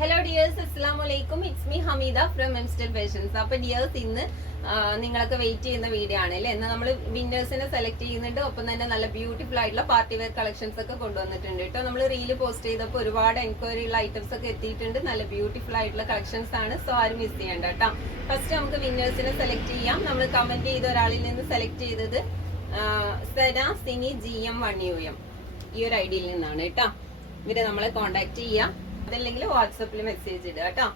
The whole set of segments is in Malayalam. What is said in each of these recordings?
ഹലോ ഡിയേഴ്സ്, അസ്സലാമു അലൈക്കും. ഇറ്റ്സ് മീ ഹമീദ ഫ്രം എംസ്റ്റൽ ഫാഷൻസ്. അപ്പൊ ഡിയേഴ്സ്, ഇന്ന് നിങ്ങളൊക്കെ വെയിറ്റ് ചെയ്യുന്ന വീഡിയോ ആണ് അല്ലേ. ഇന്ന് നമ്മൾ വിന്നേഴ്സിനെ സെലക്ട് ചെയ്യുന്നുണ്ട്. ഒപ്പം തന്നെ നല്ല ബ്യൂട്ടിഫുൾ ആയിട്ടുള്ള പാർട്ടി വെയർ കളക്ഷൻസ് ഒക്കെ കൊണ്ടുവന്നിട്ടുണ്ട് കേട്ടോ. നമ്മൾ റീല് പോസ്റ്റ് ചെയ്തപ്പോൾ ഒരുപാട് എൻക്വയറി ഉള്ള ഐറ്റംസ് ഒക്കെ എത്തിയിട്ടുണ്ട്. നല്ല ബ്യൂട്ടിഫുൾ ആയിട്ടുള്ള കളക്ഷൻസ് ആണ്. സോ ആരും മിസ് ചെയ്യണ്ട കേട്ടോ. ഫസ്റ്റ് നമുക്ക് വിന്നേഴ്സിനെ സെലക്ട് ചെയ്യാം. നമ്മൾ കമന്റ് ചെയ്ത ഒരാളിൽ നിന്ന് സെലക്ട് ചെയ്തത് സെന സിനി GM1UM ഈ ഒരു ഐഡിയിൽ നിന്നാണ് കേട്ടോ. ഇവരെ നമ്മളെ കോണ്ടാക്ട് ചെയ്യാം, അതല്ലെങ്കിൽ വാട്സപ്പിൽ മെസ്സേജ് ഇടുക കേട്ടോ.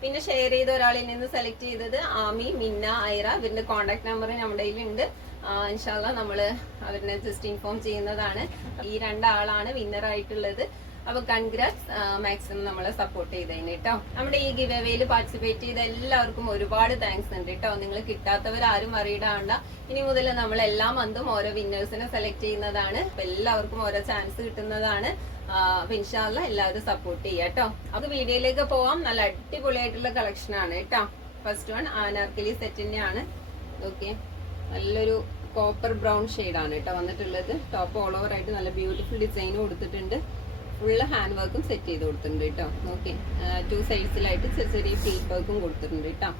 പിന്നെ ഷെയർ ചെയ്ത ഒരാളിൽ നിന്ന് സെലക്ട് ചെയ്തത് ആമി, മിന്ന, ഐറ. ഇവരുടെ കോണ്ടാക്ട് നമ്പർ നമ്മുടെ കയ്യിലുണ്ട്. ഇൻഷാല്ല നമ്മള് അവരിനെ ജസ്റ്റ് ഇൻഫോം ചെയ്യുന്നതാണ്. ഈ രണ്ടാളാണ് വിന്നർ ആയിട്ടുള്ളത്. അപ്പൊ കൺഗ്രാറ്റ്സ്, മാക്സിമം നമ്മളെ സപ്പോർട്ട് ചെയ്തതിന് കേട്ടോ. നമ്മുടെ ഈ ഗിവ് അവേയിൽ പാർട്ടിസിപ്പേറ്റ് ചെയ്ത എല്ലാവർക്കും ഒരുപാട് താങ്ക്സ് ഉണ്ട് കേട്ടോ. നിങ്ങൾ കിട്ടാത്തവരാരും അറിയിടാണ്ട. ഇനി മുതൽ നമ്മൾ എല്ലാ മന്തും ഓരോ വിന്നേഴ്സിനെ സെലക്ട് ചെയ്യുന്നതാണ്. അപ്പൊ എല്ലാവർക്കും ഓരോ ചാൻസ് കിട്ടുന്നതാണ്. അപ്പൊ ഇൻഷാല്ല എല്ലാവരും സപ്പോർട്ട് ചെയ്യാം കേട്ടോ. അപ്പൊ വീഡിയോയിലേക്ക് പോവാം. നല്ല അടിപൊളിയായിട്ടുള്ള കളക്ഷൻ ആണ് കേട്ടോ. ഫസ്റ്റ് വൺ അനാർക്കലി സെറ്റിന്റെ ആണ്. ഓക്കെ, നല്ലൊരു കോപ്പർ ബ്രൗൺ ഷെയ്ഡാണ് കേട്ടോ വന്നിട്ടുള്ളത്. ടോപ്പ് ഓൾ ഓവർ ആയിട്ട് നല്ല ബ്യൂട്ടിഫുൾ ഡിസൈനും കൊടുത്തിട്ടുണ്ട്. ഫുള്ള് ഹാൻഡ് വർക്കും സെറ്റ് ചെയ്ത് കൊടുത്തിട്ടുണ്ട് കേട്ടോ. ഓക്കെ, 2 സൈഡ്സിലായിട്ട് ചെറിയ ഫ്ലീറ്റ് വർക്കും കൊടുത്തിട്ടുണ്ട് കേട്ടോ.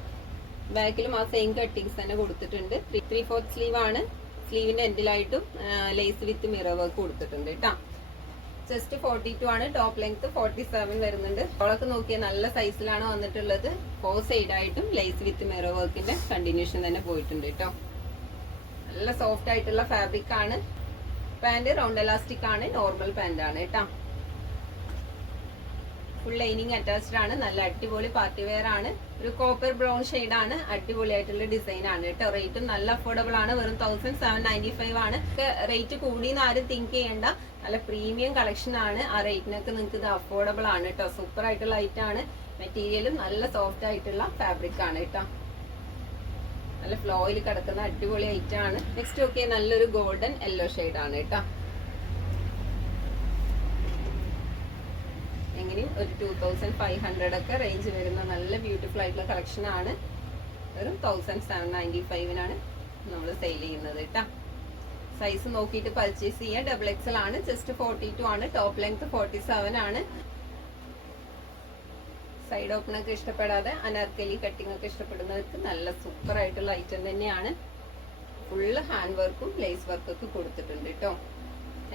ബാക്കിലും ആ സെയിം കട്ടിങ്സ് തന്നെ കൊടുത്തിട്ടുണ്ട്. 3/4 സ്ലീവ് ആണ്. സ്ലീവിന്റെ എൻഡിലായിട്ടും ലേസ് വിത്ത് മിറർ വർക്ക് കൊടുത്തിട്ടുണ്ട് കേട്ടോ. ജസ്റ്റ് 42 ആണ്. ടോപ്പ് ലെങ്ത് 47 വരുന്നുണ്ട്. അവളൊക്കെ നോക്കിയാൽ നല്ല സൈസിലാണ് വന്നിട്ടുള്ളത്. 4 സൈഡായിട്ടും ലേസ് വിത്ത് മിറർ വർക്കിന്റെ കണ്ടിന്യൂഷൻ തന്നെ പോയിട്ടുണ്ട് കേട്ടോ. നല്ല സോഫ്റ്റ് ആയിട്ടുള്ള ഫാബ്രിക് ആണ്. പാന്റ് റൗണ്ട് എലാസ്റ്റിക് ആണ്. നോർമൽ പാന്റ് ആണ് കേട്ടോ. ഫുൾ ലൈനിങ് അറ്റാച്ച്ഡ് ആണ്. നല്ല അടിപൊളി പാർട്ടി വെയർ ആണ്. ഒരു കോപ്പർ ബ്രൗൺ ഷെയ്ഡ് ആണ്. അടിപൊളിയായിട്ടുള്ള ഡിസൈൻ ആണ് കേട്ടോ. റേറ്റും നല്ല അഫോർഡബിൾ ആണ്. വെറും 1795 ആണ്. റേറ്റ് കൂടിയെന്ന് ആരും തിങ്ക് ചെയ്യണ്ട. നല്ല പ്രീമിയം കളക്ഷൻ ആണ്. ആ റേറ്റിനൊക്കെ നിങ്ങൾക്ക് ഇത് അഫോർഡബിൾ ആണ് കേട്ടോ. സൂപ്പർ ആയിട്ടുള്ള ഐറ്റം ആണ്. മെറ്റീരിയലും നല്ല സോഫ്റ്റ് ആയിട്ടുള്ള ഫാബ്രിക് ആണ് കേട്ടോ. നല്ല ഫ്ലോയിൽ കിടക്കുന്ന അടിപൊളി ഐറ്റം ആണ്. നെക്സ്റ്റ് ഓക്കെ, നല്ലൊരു ഗോൾഡൻ യെല്ലോ ഷെയ്ഡ് ആണ് കേട്ടോ. എങ്ങനെയും ഒരു 2500 ഒക്കെ റേഞ്ച് വരുന്ന നല്ല ബ്യൂട്ടിഫുൾ ആയിട്ടുള്ള കളക്ഷൻ ആണ്. വെറും 1795 നമ്മൾ സെയിൽ ചെയ്യുന്നത് കേട്ടോ. സൈസ് നോക്കിയിട്ട് പർച്ചേസ് ചെയ്യാം. XXL ആണ്. ജസ്റ്റ് 42 ആണ്. ടോപ്പ് ലെങ്ത് 47 ആണ്. സൈഡ് ഓപ്പൺ ഒക്കെ ഇഷ്ടപ്പെടാതെ അനാർക്കലി കട്ടിംഗ് ഒക്കെ ഇഷ്ടപ്പെടുന്നവർക്ക് നല്ല സൂപ്പർ ആയിട്ടുള്ള ഐറ്റം തന്നെയാണ്. ഫുള്ള് ഹാൻഡ് വർക്കും ലേസ് വർക്കും ഒക്കെ കൊടുത്തിട്ടുണ്ട് കേട്ടോ.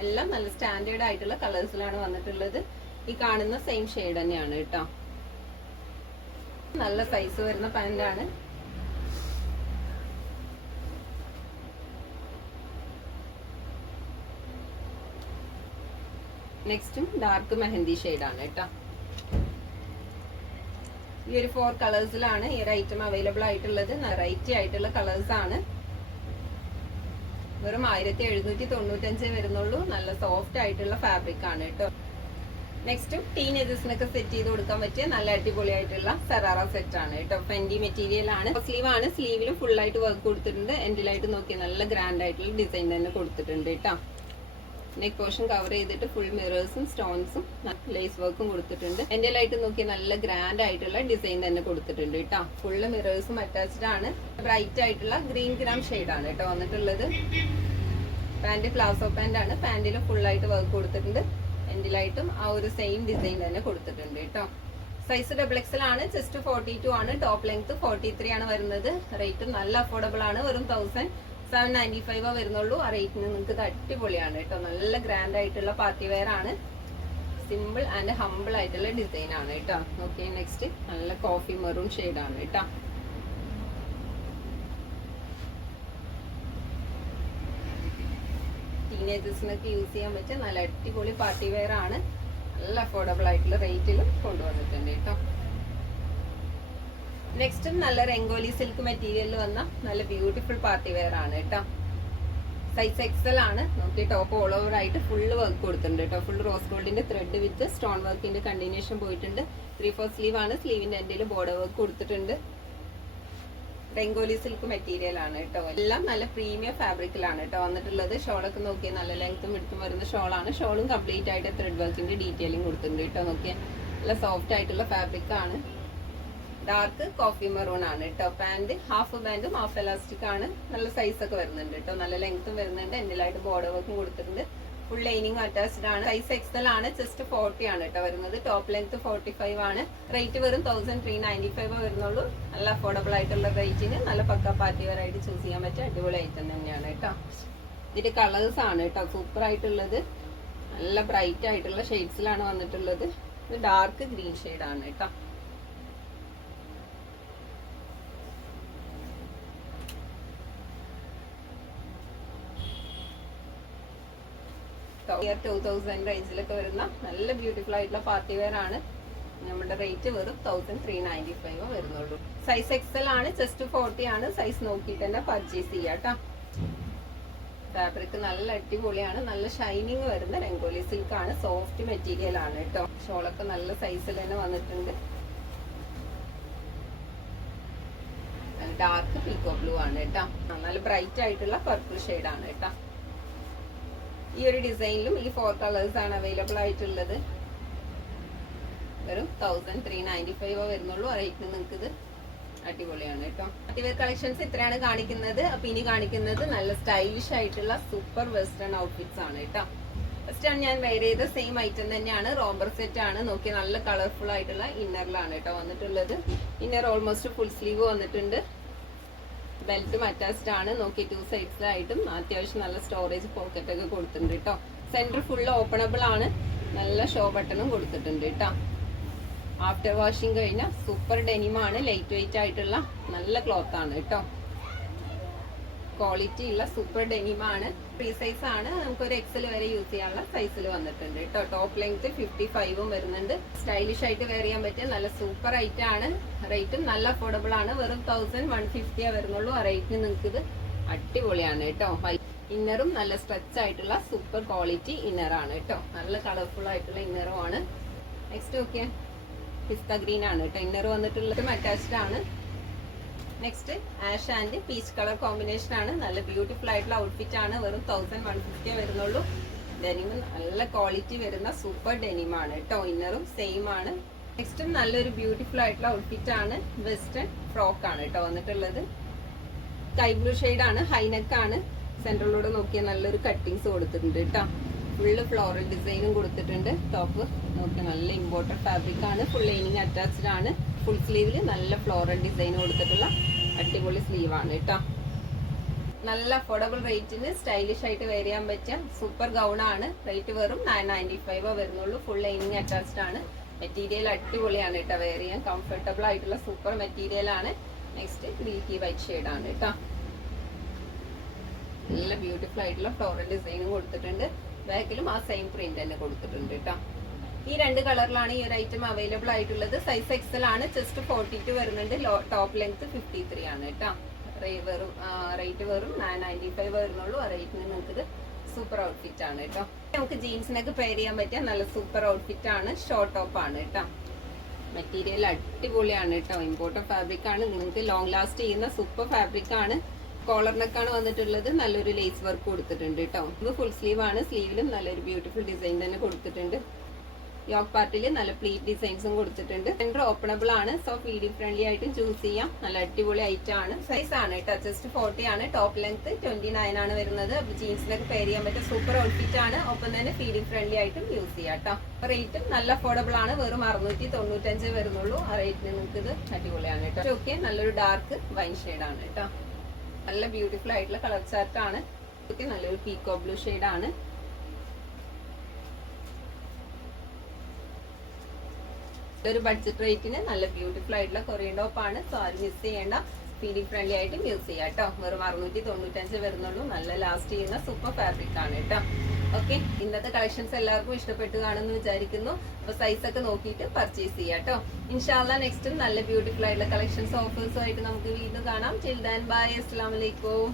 എല്ലാം നല്ല സ്റ്റാൻഡേർഡ് ആയിട്ടുള്ള കളേഴ്സിലാണ് വന്നിട്ടുള്ളത്. ഈ കാണുന്ന സെയിം ഷെയ്ഡ് തന്നെയാണ് കേട്ടോ. നല്ല സൈസ് വരുന്ന പാന്റ് ആണ്. നെക്സ്റ്റും ഡാർക്ക് മെഹന്തി ഷെയ്ഡ് ആണ് കേട്ടോ. ഈ ഒരു 4 കളേഴ്സിലാണ് ഈ ഒരു ഐറ്റം അവൈലബിൾ ആയിട്ടുള്ളത്. വെറൈറ്റി ആയിട്ടുള്ള കളേഴ്സ് ആണ്. വെറും 1795 വരുന്നുള്ളൂ. നല്ല സോഫ്റ്റ് ആയിട്ടുള്ള ഫാബ്രിക് ആണ് കേട്ടോ. നെക്സ്റ്റും ടീനേജേഴ്സിനൊക്കെ സെറ്റ് ചെയ്ത് കൊടുക്കാൻ പറ്റിയ നല്ല അടിപൊളിയായിട്ടുള്ള സറാറ സെറ്റ് ആണ് കേട്ടോ. ഫെൻഡി മെറ്റീരിയൽ ആണ്. സ്ലീവ് ആണ്. സ്ലീവിലും ഫുൾ ആയിട്ട് വർക്ക് കൊടുത്തിട്ടുണ്ട്. എൻഡിലായിട്ട് നോക്കിയാൽ നല്ല ഗ്രാൻഡ് ആയിട്ടുള്ള ഡിസൈൻ തന്നെ കൊടുത്തിട്ടുണ്ട് കേട്ടോ. നെക്ക് പോർഷൻ കവർ ചെയ്തിട്ട് ഫുൾ മിറേഴ്സും സ്റ്റോൺസും ലേസ് വർക്കും കൊടുത്തിട്ടുണ്ട്. എൻഡിലായിട്ട് നോക്കിയാൽ നല്ല ഗ്രാൻഡ് ആയിട്ടുള്ള ഡിസൈൻ തന്നെ കൊടുത്തിട്ടുണ്ട് കേട്ടോ. ഫുള്ള് മിറേഴ്സും അറ്റാച്ച്ഡ് ആണ്. ബ്രൈറ്റ് ആയിട്ടുള്ള ഗ്രീൻ ഗ്രാം ഷെയ്ഡ് ആണ് കേട്ടോ വന്നിട്ടുള്ളത്. പാന്റ് പ്ലാസോ പാന്റ് ആണ്. പാന്റിലും ഫുൾ ആയിട്ട് വർക്ക് കൊടുത്തിട്ടുണ്ട്. എൻഡിലായിട്ടും ആ ഒരു സെയിം ഡിസൈൻ തന്നെ കൊടുത്തിട്ടുണ്ട് കേട്ടോ. സൈസ് XXL ആണ്. ജസ്റ്റ് 42 ആണ്. ടോപ്പ് ലെങ്ത് 43 ആണ് വരുന്നത്. റേറ്റും നല്ല അഫോർഡബിൾ ആണ്. വെറും 1795 വരുന്നുള്ളൂ. ആ റേറ്റിന് നിങ്ങൾക്ക് ഇത് അടിപൊളിയാണ് കേട്ടോ. നല്ല ഗ്രാൻഡ് ആയിട്ടുള്ള പാർട്ടി വെയർ ആണ്. സിമ്പിൾ ആൻഡ് ഹംബിൾ ആയിട്ടുള്ള ഡിസൈൻ ആണ് കേട്ടോ. ഓക്കെ, നെക്സ്റ്റ് നല്ല കോഫി മെറൂൺ ഷെയ്ഡ് ആണ് കേട്ടോ. ടീനേജേഴ്സിനൊക്കെ യൂസ് ചെയ്യാൻ പറ്റിയ നല്ല അടിപൊളി പാർട്ടി വെയർ ആണ്. നല്ല അഫോർഡബിൾ ആയിട്ടുള്ള റേറ്റിലും കൊണ്ടുവന്നിട്ടുണ്ട് കേട്ടോ. നെക്സ്റ്റും നല്ല രംഗോലി സിൽക്ക് മെറ്റീരിയലിൽ വന്ന നല്ല ബ്യൂട്ടിഫുൾ പാർട്ടി വെയർ ആണ് കേട്ടോ. സൈസ് XL ആണ്. നോക്കി ടോപ്പ് ഓൾ ഓവർ ആയിട്ട് ഫുള്ള് വർക്ക് കൊടുത്തിട്ടുണ്ട് കേട്ടോ. ഫുൾ റോസ് ഗോൾഡിന്റെ ത്രെഡ് വിത്ത് സ്റ്റോൺ വർക്കിന്റെ കണ്ടിന്യൂഷൻ പോയിട്ടുണ്ട്. 3/4 സ്ലീവ് ആണ്. സ്ലീവിന്റെ എൻഡിൽ ബോർഡർ വർക്ക് കൊടുത്തിട്ടുണ്ട്. രംഗോലി സിൽക്ക് മെറ്റീരിയൽ ആണ് കേട്ടോ. എല്ലാം നല്ല പ്രീമിയം ഫാബ്രിക്കിലാണ് കേട്ടോ വന്നിട്ടുള്ളത്. ഷോളൊക്കെ നോക്കിയാൽ നല്ല ലെങ്ത്തും വിടുത്തും വരുന്ന ഷോളാണ്. ഷോളും കംപ്ലീറ്റ് ആയിട്ട് ത്രെഡ് വർക്കിന്റെ ഡീറ്റെയിലിംഗ് കൊടുത്തിട്ടുണ്ട് കേട്ടോ. നോക്കിയാൽ നല്ല സോഫ്റ്റ് ആയിട്ടുള്ള ഫാബ്രിക് ആണ്. ഡാർക്ക് കോഫി മെറൂൺ ആണ് കേട്ടോ. പാന്റ് ഹാഫ് പാന്റും ഹാഫ് എലാസ്റ്റിക് ആണ്. നല്ല സൈസ് ഒക്കെ വരുന്നുണ്ട് കേട്ടോ. നല്ല ലെങ്ത്തും വരുന്നുണ്ട്. എൻഡിലായിട്ട് ബോർഡർ വർക്കും കൊടുത്തിട്ടുണ്ട്. ഫുൾ ലൈനിങ് അറ്റാച്ച്ഡ് ആണ്. സൈസ് എക്സൽ ആണ്, ചെസ്റ്റ് 40 ആണ് കേട്ടോ വരുന്നത്. ടോപ്പ് ലെങ്ത് 45 ആണ്. റേറ്റ് വെറും 1395 വരുന്നുള്ളൂ. നല്ല അഫോർഡബിൾ ആയിട്ടുള്ള റേറ്റിന് നല്ല പക്ക പാർട്ടി വെയർ ആയിട്ട് ചൂസ് ചെയ്യാൻ പറ്റിയ അടിപൊളി ഐറ്റം തന്നെയാണ് കേട്ടോ. ഇതിന്റെ കളേഴ്സ് ആണ് കേട്ടോ സൂപ്പർ ആയിട്ടുള്ളത്. നല്ല ബ്രൈറ്റ് ആയിട്ടുള്ള ഷെയ്ഡ്സിലാണ് വന്നിട്ടുള്ളത്. ഇത് ഡാർക്ക് ഗ്രീൻ ഷെയ്ഡ് ആണ് കേട്ടോ. ഇയർ 2000 റേഞ്ചിലൊക്കെ വരുന്ന നല്ല ബ്യൂട്ടിഫുൾ ആയിട്ടുള്ള പാർട്ടി വെയർ ആണ്. നമ്മുടെ റേറ്റ് വെറും 1395 വരുന്നുള്ളൂ. സൈസ് എക്സൽ ആണ്, ചെസ്റ്റ് 40 ആണ്. സൈസ് നോക്കിയിട്ട് തന്നെ പർച്ചേസ് ചെയ്യാട്ടോ. ഫാബ്രിക് നല്ല അടിപൊളിയാണ്. നല്ല ഷൈനിങ് വരുന്ന രംഗോലി സിൽക്ക് ആണ്. സോഫ്റ്റ് മെറ്റീരിയൽ ആണ് കേട്ടോ. ഷോളൊക്കെ നല്ല സൈസിൽ തന്നെ വന്നിട്ടുണ്ട്. ഡാർക്ക് പീക്കോ ബ്ലൂ ആണ് കേട്ടോ. നല്ല ബ്രൈറ്റ് ആയിട്ടുള്ള പർപ്പിൾ ഷെയ്ഡ് ആണ് കേട്ടോ. ഈ ഒരു ഡിസൈനിലും ഈ 4 കളേഴ്സ് ആണ് അവൈലബിൾ ആയിട്ടുള്ളത്. വെറും 1395 വരുന്നുള്ളൂ. റേറ്റിന് നിങ്ങൾക്ക് ഇത് അടിപൊളിയാണ് കേട്ടോ. പാർട്ടിവെയർ കളക്ഷൻസ് ഇത്രയാണ് കാണിക്കുന്നത്. അപ്പൊ ഇനി കാണിക്കുന്നത് നല്ല സ്റ്റൈലിഷ് ആയിട്ടുള്ള സൂപ്പർ വെസ്റ്റേൺ ഔട്ട്ഫിറ്റ്സ് ആണ് കേട്ടോ. ഫസ്റ്റ് ആണ് ഞാൻ വെയർ ചെയ്ത സെയിം ഐറ്റം തന്നെയാണ്. റോംബർ സെറ്റ് ആണ്. നോക്കി നല്ല കളർഫുൾ ആയിട്ടുള്ള ഇന്നറിലാണ് കേട്ടോ വന്നിട്ടുള്ളത്. ഇന്നർ ഓൾമോസ്റ്റ് ഫുൾ സ്ലീവ് വന്നിട്ടുണ്ട്. ബെൽറ്റും അറ്റാച്ച്ഡ് ആണ്. നോക്കി 2 സൈഡ്സിലായിട്ടും അത്യാവശ്യം നല്ല സ്റ്റോറേജ് പോക്കറ്റ് ഒക്കെ കൊടുത്തിട്ടുണ്ട് കേട്ടോ. സെന്റർ ഫുള്ള് ഓപ്പണബിൾ ആണ്. നല്ല ഷോ ബട്ടണും കൊടുത്തിട്ടുണ്ട് കേട്ടോ. ആഫ്റ്റർ വാഷിംഗ് കഴിഞ്ഞ സൂപ്പർ ഡെനിമാണ്. ലൈറ്റ് വെയിറ്റ് ആയിട്ടുള്ള നല്ല ക്ലോത്ത് ആണ് കേട്ടോ. ക്വാളിറ്റി ഉള്ള സൂപ്പർ ഡെനിമാണ്. ഫ്രീ സൈസ് ആണ്. നമുക്കൊരു എക്സൽ വരെ യൂസ് ചെയ്യാനുള്ള സൈസിൽ വന്നിട്ടുണ്ട് കേട്ടോ. ടോപ്പ് ലെങ്ത് 55 വരുന്നുണ്ട്. സ്റ്റൈലിഷ് ആയിട്ട് വെയർ ചെയ്യാൻ പറ്റിയ നല്ല സൂപ്പർ ഐറ്റം ആണ്. റേറ്റും നല്ല അഫോർഡബിൾ ആണ്. വെറും 1150 വരുന്നുള്ളൂ. ആ റേറ്റിന് നിങ്ങൾക്ക് ഇത് അടിപൊളിയാണ് കേട്ടോ. ഇന്നറും നല്ല സ്ട്രെച്ച് ആയിട്ടുള്ള സൂപ്പർ ക്വാളിറ്റി ഇന്നർ ആണ് കേട്ടോ. നല്ല കളർഫുൾ ആയിട്ടുള്ള ഇന്നറും ആണ്. നെക്സ്റ്റ് ഓക്കെ പിസ്ത ഗ്രീൻ ആണ് കേട്ടോ. ഇന്നർ വന്നിട്ടുള്ളത് അറ്റാച്ച്ഡ് ആണ്. Next ash and peach colour combination ആണ്. നല്ല ബ്യൂട്ടിഫുൾ ആയിട്ടുള്ള ഔട്ട്ഫിറ്റ് ആണ്. വെറും 1150 വരുന്നുള്ളൂ. ഡെനിം നല്ല ക്വാളിറ്റി വരുന്ന സൂപ്പർ ഡെനിം ആണ് കേട്ടോ. ഇന്നറും സെയിം ആണ്. നെക്സ്റ്റും നല്ലൊരു ബ്യൂട്ടിഫുൾ ആയിട്ടുള്ള ഔട്ട്ഫിറ്റ് ആണ്. വെസ്റ്റേൺ ഫ്രോക്ക് ആണ് കേട്ടോ വന്നിട്ടുള്ളത്. സ്കൈ ബ്ലൂ ഷെയ്ഡ് ആണ്. ഹൈനെക്ക് ആണ്. സെൻട്രലിലൂടെ നോക്കിയാൽ നല്ലൊരു കട്ടിങ്സ് കൊടുത്തിട്ടുണ്ട് കേട്ടോ. ഫുള്ള് ഫ്ലോറൽ ഡിസൈനും കൊടുത്തിട്ടുണ്ട്. ടോപ്പ് നോക്കി നല്ല ഇമ്പോർട്ടൻറ്റ് ഫാബ്രിക് ആണ്. ഫുൾ ലൈനിങ് അറ്റാച്ച്ഡ് ആണ്. ഫുൾ സ്ലീവിൽ നല്ല ഫ്ലോറൽ ഡിസൈൻ കൊടുത്തിട്ടുള്ള അടിപൊളി സ്ലീവ് ആണ് കേട്ടോ. നല്ല അഫോർഡബിൾ റേറ്റിന് സ്റ്റൈലിഷ് ആയിട്ട് വെയർ ചെയ്യാൻ പറ്റിയ സൂപ്പർ ഗൗൺ ആണ്. റേറ്റ് വെറും 995 വരുന്നുള്ളൂ. ഫുൾ ലൈനിങ് അറ്റാച്ച്ഡ് ആണ്. മെറ്റീരിയൽ അടിപൊളിയാണ് കേട്ടോ. വെയർ ചെയ്യാൻ കംഫർട്ടബിൾ ആയിട്ടുള്ള സൂപ്പർ മെറ്റീരിയൽ ആണ്. നെക്സ്റ്റ് ഗ്രീറ്റി വൈറ്റ് ഷെയ്ഡ് ആണ് കേട്ടോ. നല്ല ബ്യൂട്ടിഫുൾ ആയിട്ടുള്ള ഫ്ലോറൽ ഡിസൈനും കൊടുത്തിട്ടുണ്ട്. ബാക്കിലും ആ സെയിം പ്രിന്റ് തന്നെ കൊടുത്തിട്ടുണ്ട് കേട്ടോ. ഈ 2 കളറിലാണ് ഈ ഒരു ഐറ്റം അവൈലബിൾ ആയിട്ടുള്ളത്. സൈസ് എക്സൽ ആണ്. ചെസ്റ്റ് 42 വരുന്നുണ്ട്. ടോപ്പ് ലെങ്ത് 53 ആണ് കേട്ടോ. റേറ്റ് വെറും 995 വരുന്നുള്ളൂ. ആ റേറ്റിന് നിങ്ങൾക്ക് സൂപ്പർ ഔട്ട്ഫിറ്റ് ആണ് കേട്ടോ. നമുക്ക് ജീൻസിനൊക്കെ പെയർ ചെയ്യാൻ പറ്റിയ നല്ല സൂപ്പർ ഔട്ട്ഫിറ്റ് ആണ്. ഷോർട്ട് ടോപ്പ് ആണ് കേട്ടോ. മെറ്റീരിയൽ അടിപൊളിയാണ് കേട്ടോ. ഇമ്പോർട്ടൻറ്റ് ഫാബ്രിക് ആണ്. നിങ്ങൾക്ക് ലോങ് ലാസ്റ്റ് ചെയ്യുന്ന സൂപ്പർ ഫാബ്രിക് ആണ്. കോളറിനൊക്കെയാണ് വന്നിട്ടുള്ളത്. നല്ലൊരു ലേസ് വർക്ക് കൊടുത്തിട്ടുണ്ട് കേട്ടോ. ഇത് ഫുൾ സ്ലീവ് ആണ്. സ്ലീവിലും നല്ലൊരു ബ്യൂട്ടിഫുൾ ഡിസൈൻ തന്നെ കൊടുത്തിട്ടുണ്ട്. യോക്ക് പാർട്ടിൽ നല്ല പ്ലീറ്റ് ഡിസൈൻസും കൊടുത്തിട്ടുണ്ട്. സെന്റർ ഓപ്പണബിൾ ആണ്. സോ ഫീഡിംഗ് ഫ്രണ്ട്ലി ആയിട്ടും ചൂസ് ചെയ്യാം. നല്ല അടിപൊളി ഐറ്റം ആണ്. സൈസ് ആണ് കേട്ടോ. ചെസ്റ്റ് 40 ആണ്. ടോപ്പ് ലെങ്ത് 29 ആണ് വരുന്നത്. അപ്പൊ ജീൻസിലൊക്കെ പെയർ ചെയ്യാൻ പറ്റിയ സൂപ്പർ ഔട്ട്ഫിറ്റ് ആണ്. ഒപ്പം തന്നെ ഫീഡിംഗ് ഫ്രണ്ട്ലി ആയിട്ടും യൂസ് ചെയ്യാം കേട്ടോ. റേറ്റും നല്ല അഫോർഡബിൾ ആണ്. വെറും 695 വരുന്നുള്ളൂ. ആ റേറ്റിന് നിങ്ങൾക്ക് ഇത് അടിപൊളിയാണ് കേട്ടോ. ഓക്കെ നല്ലൊരു ഡാർക്ക് വൈൻ ഷെയ്ഡ് ആണ് കേട്ടോ. നല്ല ബ്യൂട്ടിഫുൾ ആയിട്ടുള്ള കളർ ചാർട്ട് ആണ്. നല്ലൊരു പീക്കോ ബ്ലൂ ഷെയ്ഡ് ആണ്. ഒരു ബഡ്ജറ്റ് റേറ്റിന് നല്ല ബ്യൂട്ടിഫുൾ ആയിട്ടുള്ള കൊറിയൻ ടോപ്പ് ആണ്. സോ ആരും മിസ് ചെയ്യേണ്ട. ഫീഡിംഗ് ഫ്രണ്ട്ലി ആയിട്ടും യൂസ് ചെയ്യാം കേട്ടോ. വെറും 695 വരുന്നുള്ളൂ. നല്ല ലാസ്റ്റ് ചെയ്യുന്ന സൂപ്പർ ഫാബ്രിക് ആണ് കേട്ടോ. ഓക്കെ ഇന്നത്തെ കളക്ഷൻസ് എല്ലാവർക്കും ഇഷ്ടപ്പെട്ടു കാണുമെന്ന് വിചാരിക്കുന്നു. അപ്പൊ സൈസ് ഒക്കെ നോക്കിയിട്ട് പർച്ചേസ് ചെയ്യാം കേട്ടോ. ഇൻഷാല്ലാ നെക്സ്റ്റും നല്ല ബ്യൂട്ടിഫുൾ ആയിട്ടുള്ള കളക്ഷൻസ് ഓഫേഴ്സും ആയിട്ട് നമുക്ക് വീണ്ടും കാണാം. Till then bye. അസ്സലാമു അലൈക്കും.